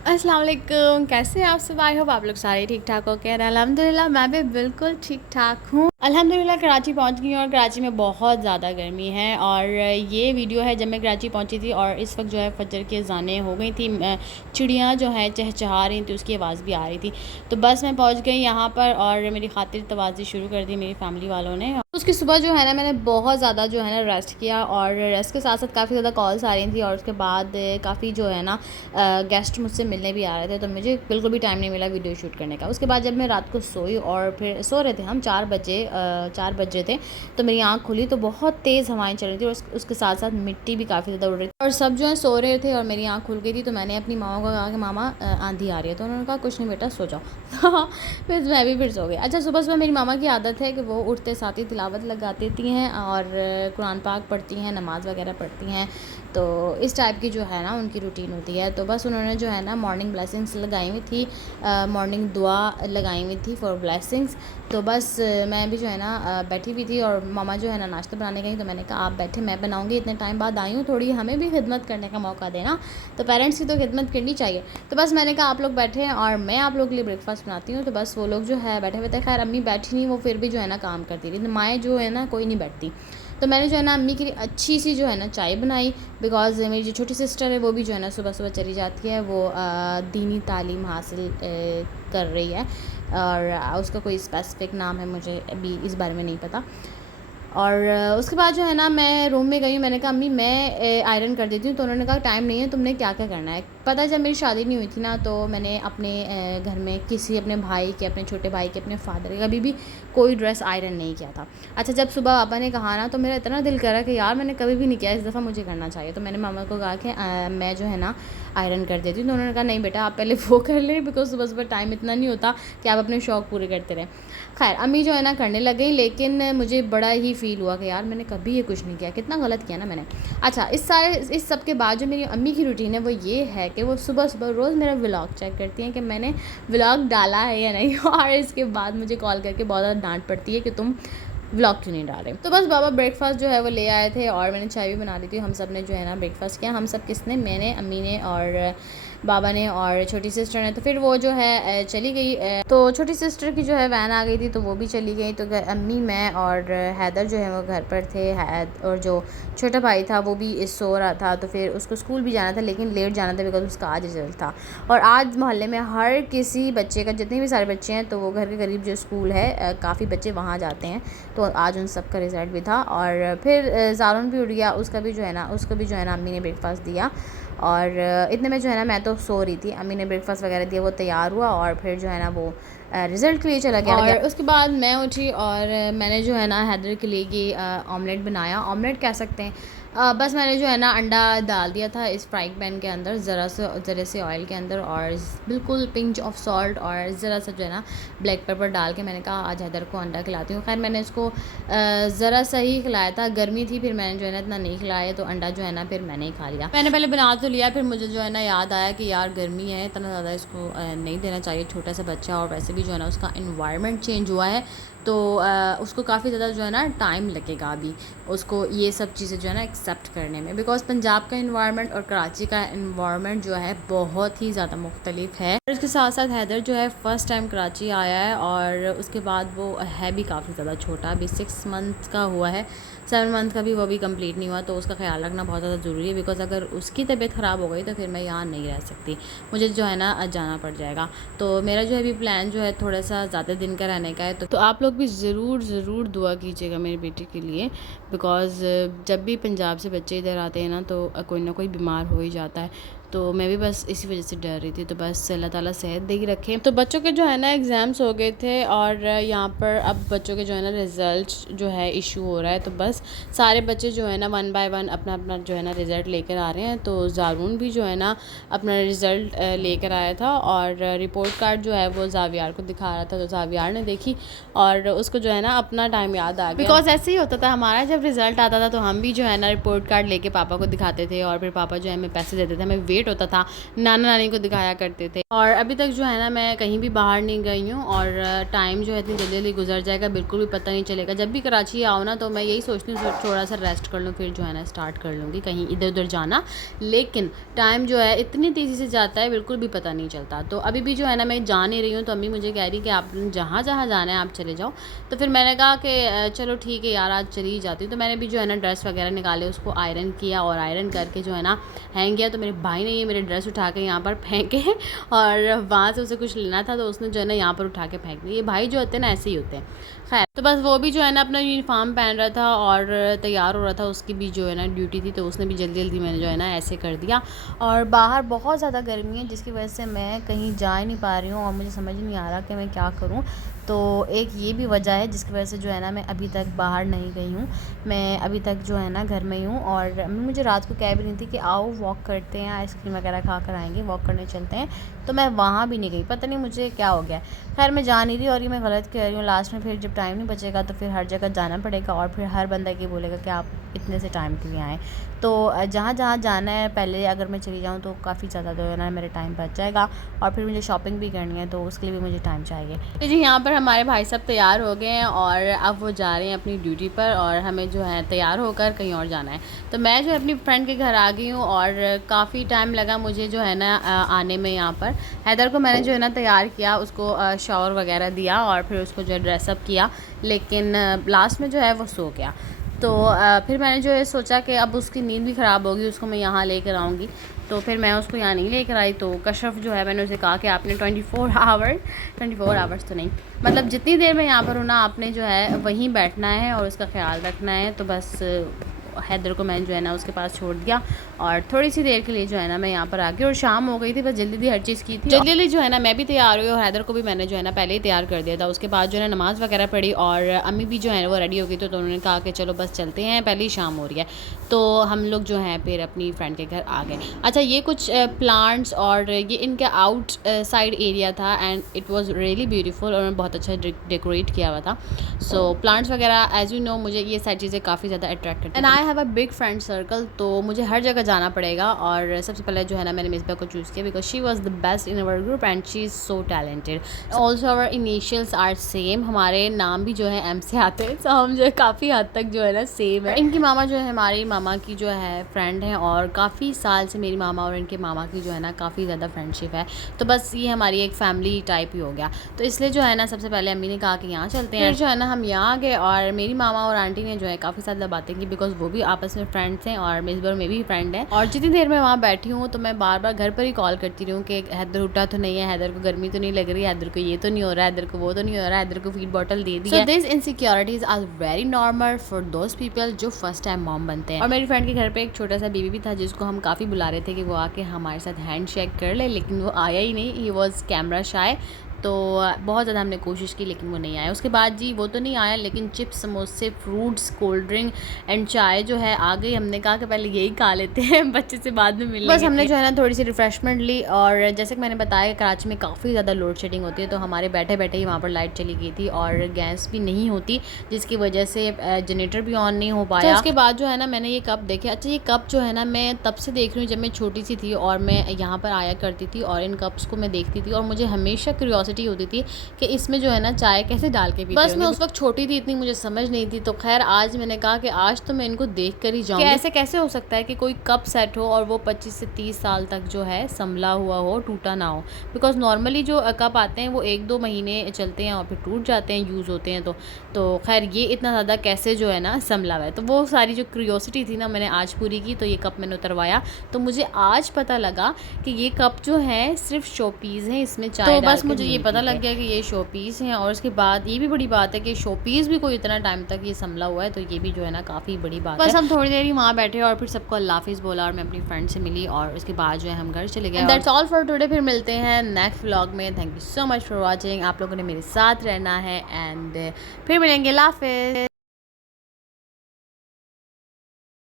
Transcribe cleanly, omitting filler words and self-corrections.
अस्सलाम वालेकुम, कैसे हैं आप सब? आई होप आप लोग सारे ठीक ठाक हो के। अल्हम्दुलिल्लाह मैं भी बिल्कुल ठीक ठाक हूँ। अल्हम्दुलिल्लाह कराची पहुँच गई हूँ और कराची में बहुत ज़्यादा गर्मी है। और ये वीडियो है जब मैं कराची पहुँची थी और इस वक्त जो है फजर की अज़ानें हो गई थी। चिड़ियाँ जो है चहचहा रही थी, उसकी आवाज़ भी आ रही थी। तो बस मैं पहुँच गई यहाँ पर और मेरी खातिर तवाज़ी शुरू कर दी मेरी फैमिली वालों ने। उसकी सुबह जो है ना मैंने बहुत ज़्यादा जो है ना रेस्ट किया और रेस्ट के साथ साथ काफ़ी ज़्यादा कॉल्स आ रही थी और उसके बाद काफ़ी जो है ना गेस्ट मुझसे मिलने भी आ रहे थे, तो मुझे बिल्कुल भी टाइम नहीं मिला वीडियो शूट करने का। उसके बाद जब मैं रात को सोई और फिर सो रहे थे हम 4 बज रहे थे, तो मेरी आँख खुली तो बहुत तेज़ हवाएं चल रही थी और उसके साथ साथ मिट्टी भी काफ़ी ज़्यादा उड़ रही थी और सब जो है सो रहे थे और मेरी आँख खुल गई थी। तो मैंने अपनी मामा को कहा कि मामा आंधी आ रही है, तो उन्होंने कहा कुछ नहीं बेटा सो जाओ। फिर मैं भी फिर सो गई। अच्छा, सुबह सुबह मेरी मामा की आदत है कि वो उठते साथ ही तिलावत लगा देती हैं और कुरान पाक पढ़ती हैं, नमाज़ वगैरह पढ़ती हैं। तो इस टाइप की जो है ना उनकी रूटीन होती है। तो बस उन्होंने जो है ना मॉर्निंग ब्लेसिंग्स लगाई हुई थी, मॉर्निंग दुआ लगाई हुई थी फॉर ब्लेसिंग्स। तो बस मैं भी जो है ना बैठी हुई थी और मामा जो है ना नाश्ता बनाने गई, तो मैंने कहा आप बैठे, मैं बनाऊंगी, इतने टाइम बाद आई हूँ, थोड़ी हमें भी खिदमत करने का मौका देना। तो पेरेंट्स की तो खिदमत करनी चाहिए। तो बस मैंने कहा आप लोग बैठे हैं और मैं आप लोग के लिए ब्रेकफास्ट बनाती हूँ। तो बस वो लोग जो है बैठे हुए थे। खैर अम्मी बैठी नहीं, वो फिर भी जो है ना काम करती रही। माएँ जो है ना कोई नहीं बैठती। तो मैंने जो है ना अम्मी के लिए अच्छी सी जो है ना चाय बनाई, बिकॉज़ मेरी जो छोटी सिस्टर है वो भी जो है ना सुबह सुबह चली जाती है, वो दीनी तालीम हासिल कर रही है और उसका कोई स्पेसिफिक नाम है, मुझे अभी इस बारे में नहीं पता। और उसके बाद जो है ना मैं रूम में गई, मैंने कहा अम्मी मैं आयरन कर देती हूँ। तो उन्होंने कहा टाइम नहीं है, तुमने क्या क्या करना है। पता है जब मेरी शादी नहीं हुई थी ना, तो मैंने अपने घर में किसी अपने भाई के, अपने छोटे भाई के, अपने फादर के कभी भी कोई ड्रेस आयरन नहीं किया था। अच्छा, जब सुबह पापा ने कहा ना, तो मेरा इतना दिल करा कि यार मैंने कभी भी नहीं किया, इस दफ़ा मुझे करना चाहिए। तो मैंने मामा को कहा कि मैं जो है ना आयरन कर देती हूँ। तो उन्होंने कहा नहीं बेटा आप पहले वो कर लें, बिकॉज सुबह सुबह टाइम इतना नहीं होता कि आप अपने शौक़ पूरे करते रहें। खैर अम्मी जो है ना करने लग गई, लेकिन मुझे बड़ा ही फ़ील हुआ कि यार मैंने कभी ये कुछ नहीं किया, कितना गलत किया ना मैंने। अच्छा, इस सब के बाद जो मेरी अम्मी की रूटीन है वो ये है कि वो सुबह सुबह रोज़ मेरा व्लॉग चेक करती हैं कि मैंने व्लॉग डाला है या नहीं। और इसके बाद मुझे कॉल करके बहुत ज़्यादा डांट पड़ती है कि तुम व्लॉग क्यों नहीं डाल रहे। तो बस बाबा ब्रेकफास्ट जो है वो ले आए थे और मैंने चाय भी बना दी थी। हम सब ने जो है ना ब्रेकफास्ट किया। हम सब किसने, मैंने, अम्मी ने और बाबा ने और छोटी सिस्टर ने। तो फिर वो जो है चली गई। तो छोटी सिस्टर की जो है वैन आ गई थी, तो वो भी चली गई। तो अम्मी, मैं और हैदर जो है वो घर पर थे। और जो छोटा भाई था वो भी सो रहा था। तो फिर उसको स्कूल भी जाना था, लेकिन लेट जाना था बिकॉज उसका आज रिजल्ट था। और आज मोहल्ले में हर किसी बच्चे का, जितने भी सारे बच्चे हैं, तो वो घर के करीब जो स्कूल है काफ़ी बच्चे वहाँ जाते हैं, तो आज उन सब का रिज़ल्ट भी था। और फिर ज़ारून भी उठ गया, उसको भी जो है ना अम्मी ने ब्रेकफास्ट दिया। और इतने में जो है ना मैं तो सो रही थी, अम्मी ने ब्रेकफास्ट वगैरह दिया, वो तैयार हुआ और फिर जो है ना वो रिज़ल्ट के लिए चला गया। और उसके बाद मैं उठी और मैंने जो है ना हैदर के लिए ये ऑमलेट बनाया। ऑमलेट कह सकते हैं। बस मैंने जो है ना अंडा डाल दिया था इस फ्राइंग पैन के अंदर, ज़रा से ऑयल के अंदर, और बिल्कुल पिंच ऑफ सॉल्ट और ज़रा सा जो है ना ब्लैक पेपर डाल के मैंने कहा आज हैदर को अंडा खिलाती हूँ। खैर मैंने इसको ज़रा सा ही खिलाया था, गर्मी थी, फिर मैंने जो है ना इतना नहीं खिलाया, तो अंडा जो है ना फिर मैंने ही खा लिया। मैंने पहले बना तो लिया, फिर मुझे जो है ना याद आया कि यार गर्मी है, इतना ज़्यादा इसको नहीं देना चाहिए, छोटा सा बच्चा, और वैसे भी जो है ना उसका इन्वायरमेंट चेंज हुआ है, तो उसको काफ़ी ज़्यादा जो है ना टाइम लगेगा अभी उसको ये सब चीज़ें जो है ना एक्सेप्ट करने में, बिकॉज़ पंजाब का इन्वायरमेंट और कराची का इन्वायरमेंट जो है बहुत ही ज़्यादा मुख्तलिफ है। और इसके साथ साथ हैदर जो है फ़र्स्ट टाइम कराची आया है और उसके बाद वो है भी काफ़ी ज़्यादा छोटा, अभी 6 मंथ का हुआ है, 7 मंथ का भी वो भी कंप्लीट नहीं हुआ। तो उसका ख्याल रखना बहुत ज़्यादा ज़रूरी है, बिकॉज़ अगर उसकी तबीयत ख़राब हो गई तो फिर मैं यहाँ नहीं रह सकती, मुझे जो है ना जाना पड़ जाएगा। तो मेरा जो है अभी प्लान जो है थोड़ा सा ज़्यादा दिन का रहने का है। तो आप लोग भी ज़रूर दुआ कीजिएगा मेरे बेटे के लिए, बिकॉज़ जब भी पंजाब से बच्चे इधर आते हैं ना तो कोई ना कोई बीमार हो ही जाता है। तो मैं भी बस इसी वजह से डर रही थी। तो बस अल्लाह ताला सेहत दे ही रखे। तो बच्चों के जो है ना एग्ज़ाम्स हो गए थे और यहाँ पर अब बच्चों के जो है ना रिज़ल्ट जो है इशू हो रहा है। तो बस सारे बच्चे जो है ना 1 बाय 1 अपना अपना जो है ना रिज़ल्ट लेकर आ रहे हैं। तो ज़ारून भी जो है ना अपना रिज़ल्ट लेकर आया था और रिपोर्ट कार्ड जो है वो ज़ावियार को दिखा रहा था। तो ज़ावियार ने देखी और उसको जो है ना अपना टाइम याद आ गया, बिकॉज ऐसे ही होता था हमारा, जब रिज़ल्ट आता था तो हम भी जो है ना रिपोर्ट कार्ड लेके पापा को दिखाते थे और फिर पापा जो है हमें पैसे देते थे, हमें वेट होता था, नाना नानी को दिखाया करते थे। और अभी तक जो है ना मैं कहीं भी बाहर नहीं गई हूँ और टाइम जो है इतनी जल्दी जल्दी गुजर जाएगा, बिल्कुल भी पता नहीं चलेगा। जब भी कराची आओ ना तो मैं यही सोचती हूँ थोड़ा सा रेस्ट कर लूँ, फिर जो है ना स्टार्ट कर लूँगी कहीं इधर उधर जाना, लेकिन टाइम जो है इतनी तेज़ी से जाता है बिल्कुल भी पता नहीं चलता। तो अभी भी जो है ना मैं जा नहीं रही हूँ, तो अम्मी मुझे कह रही कि आप जहाँ जहाँ जाना है आप चले जाओ। तो फिर मैंने कहा कि चलो ठीक है यार आज चली ही जाती हूँ। तो मैंने भी जो है ना ड्रेस वगैरह निकाले, उसको आयरन किया और आयरन करके जो है ना हैंग किया। तो मेरे भाई ने ये मेरे ड्रेस उठा के यहाँ पर फेंके और वहाँ से उसे कुछ लेना था तो उसने जो है ना यहाँ पर उठा के फेंक दिया। ये भाई जो होते हैं ना ऐसे ही होते हैं। खैर तो बस वो भी जो है ना अपना यूनिफॉर्म पहन रहा था और तैयार हो रहा था, उसकी भी जो है ना ड्यूटी थी, तो उसने भी जल्दी जल्दी मैंने जो है ना ऐसे कर दिया। और बाहर बहुत ज़्यादा गर्मी है जिसकी वजह से मैं कहीं जा ही नहीं पा रही हूँ और मुझे समझ नहीं आ रहा कि मैं क्या करूँ। तो एक ये भी वजह है जिसकी वजह से जो है ना मैं अभी तक बाहर नहीं गई हूँ, मैं अभी तक जो है ना घर में ही हूँ। और मुझे रात को कह भी नहीं थी कि आओ वॉक करते हैं, आइसक्रीम वगैरह खा कर आएंगे, वॉक करने चलते हैं, तो मैं वहाँ भी नहीं गई। पता नहीं मुझे क्या हो गया। खैर मैं जा नहीं रही और ये मैं गलत कह रही हूँ। लास्ट में फिर जब टाइम नहीं बचेगा तो फिर हर जगह जाना पड़ेगा और फिर हर बंदा ये बोलेगा कि आप इतने से टाइम के लिए आएँ। तो जहाँ जहाँ जाना है पहले अगर मैं चली जाऊँ तो काफ़ी ज़्यादा जो है ना मेरा टाइम बच जाएगा और फिर मुझे शॉपिंग भी करनी है तो उसके लिए भी मुझे टाइम चाहिए। तो जी यहाँ पर हमारे भाई साहब तैयार हो गए हैं और अब वो जा रहे हैं अपनी ड्यूटी पर और हमें जो है तैयार होकर कहीं और जाना है। तो मैं जो है अपनी फ्रेंड के घर आ गई हूँ और काफ़ी टाइम लगा मुझे जो है ना आने में। यहाँ पर हैदर को मैंने जो है ना तैयार किया, उसको शावर वगैरह दिया और फिर उसको जो है ड्रेसअप किया, लेकिन लास्ट में जो है वो सो गया। तो फिर मैंने जो है सोचा कि अब उसकी नींद भी ख़राब होगी, उसको मैं यहाँ लेकर आऊँगी। तो फिर मैं उसको यहाँ नहीं लेकर आई। तो कशरफ जो है मैंने उसे कहा कि आपने 24 आवर्स तो नहीं, मतलब जितनी देर मैं यहाँ पर हूँ ना आपने जो है वहीं बैठना है और उसका ख्याल रखना है। तो बस हैदर को मैंने जो है ना उसके पास छोड़ दिया और थोड़ी सी देर के लिए जो है ना मैं यहाँ पर आ गई और शाम हो गई थी, बस जल्दी हर चीज़ की थी। जल्दी जो है ना मैं भी तैयार हुई और हैदर को भी मैंने जो है ना पहले ही तैयार कर दिया था। उसके बाद जो है ना नमाज़ वगैरह पढ़ी और अम्मी भी जो है वो रेडी हो गई, तो उन्होंने कहा कि चलो बस चलते हैं, पहले ही शाम हो रही है। तो हम लोग जो हैं फिर अपनी फ्रेंड के घर आ गए। अच्छा ये कुछ प्लांट्स और ये इनका आउट साइड एरिया था and it was really beautiful और बहुत अच्छा डेकोरेट किया हुआ था। सो प्लांट्स वगैरह एज यू नो मुझे ये सारी चीज़ें काफ़ी ज़्यादा अट्रैक्ट करती हैं। And I have a big friend circle, तो मुझे हर जगह जाना पड़ेगा। और सबसे पहले जो है ना मैंने मिसबा को चूज़ किया because she was the best in our group and she is so talented. Also our initials are same, हमारे नाम भी जो है एम से आते हैं, तो हम जो है काफ़ी हद तक जो है ना सेम है। इनकी मामा जो है हमारी मामा की जो है फ्रेंड है और काफ़ी साल से मेरी मामा और इनके मामा की जो है ना काफ़ी ज़्यादा फ्रेंडशिप है। तो बस ये हमारी एक फैमिली टाइप ही हो गया। तो इसलिए जो है ना सबसे पहले अम्मी ने कहा कि यहाँ चलते हैं। फिर जो है ना हम यहाँ आ गए और मेरी मामा और आंटी ने जो है काफ़ी ज़्यादा बातें की बिकॉज वो भी आपस में फ्रेंड्स हैं और मिसबा में भी फ्रेंड है। और जितनी देर मैं वहाँ बैठी हूँ तो मैं बार बार घर पर ही कॉल करती रही हूँ कि हैदर उठा तो नहीं है, हैदर को गर्मी तो नहीं लग रही है, हैदर को ये तो नहीं हो रहा है, हैदर को वो तो नहीं हो रहा है, हैदर को फीड बॉटल दे दी है। So this insecurities are very normal for those people जो फर्स्ट टाइम मॉम बनते हैं। और मेरी फ्रेंड के घर पे एक छोटा सा बेबी भी था जिसको हम काफ़ी बुला रहे थे कि वो आके हमारे साथ हैंड शेक कर ले, लेकिन वो आया ही नहीं। He was camera shy. तो बहुत ज़्यादा हमने कोशिश की लेकिन वो नहीं आया। उसके बाद जी वो तो नहीं आया लेकिन चिप्स, समोसे, फ्रूट्स, कोल्ड ड्रिंक एंड चाय जो है आ गई। हमने कहा कि पहले यही खा लेते हैं, बच्चे से बाद में मिलेंगे। बस हमने जो है ना थोड़ी सी रिफ्रेशमेंट ली और जैसे कि मैंने बताया कराची में काफ़ी ज़्यादा लोड शेडिंग होती है, तो हमारे बैठे बैठे ही वहाँ पर लाइट चली गई थी और गैस भी नहीं होती जिसकी वजह से जनरेटर भी ऑन नहीं हो पाया। तो उसके बाद जो है ना मैंने ये कप देखे। अच्छा ये कप जो है ना मैं तब से देख रही हूँ जब मैं छोटी सी थी और मैं यहाँ पर आया करती थी और इन कप्स को मैं देखती थी और मुझे हमेशा क्यूरियोसिटी होती थी कि इसमें जो है ना चाय कैसे डाल के पीते हैं। बस मैं उस वक्त छोटी थी, इतनी मुझे समझ नहीं थी। तो खैर आज मैंने कहा कि आज तो मैं इनको देख कर ही जाऊँगी। ऐसे कैसे हो सकता है कि कोई कप सेट हो और वो 25 से 30 साल तक जो है संभला हुआ हो, टूटा ना हो। बिकॉज नॉर्मली जो कप आते हैं वो 1-2 महीने चलते हैं और फिर टूट जाते हैं, यूज़ होते हैं। तो खैर ये इतना ज़्यादा कैसे जो है ना संभला हुआ है। तो वो सारी जो क्यूरियोसिटी थी ना मैंने आज पूरी की। तो ये कप मैंने उतरवाया तो मुझे आज पता लगा कि ये कप जो है सिर्फ शो पीस है, इसमें चाय। तो बस मुझे ये पता लग गया कि ये शो पीस हैं। और उसके बाद ये भी बड़ी बात है कि शो पीस भी कोई इतना टाइम तक ये संभला हुआ है, तो ये भी जो है ना काफ़ी बड़ी बात है। बस हम थोड़ी देर ही वहाँ बैठे और फिर सबको अल्लाह हाफिज़ बोला और मैं अपनी फ्रेंड से मिली और उसके बाद जो है हम घर चले गए। That's all for today. फिर मिलते हैं नेक्स्ट व्लॉग में। Thank you so much for watching. आप लोगों ने मेरे साथ रहना है एंड फिर मिलेंगे। अल्लाह हाफिज़।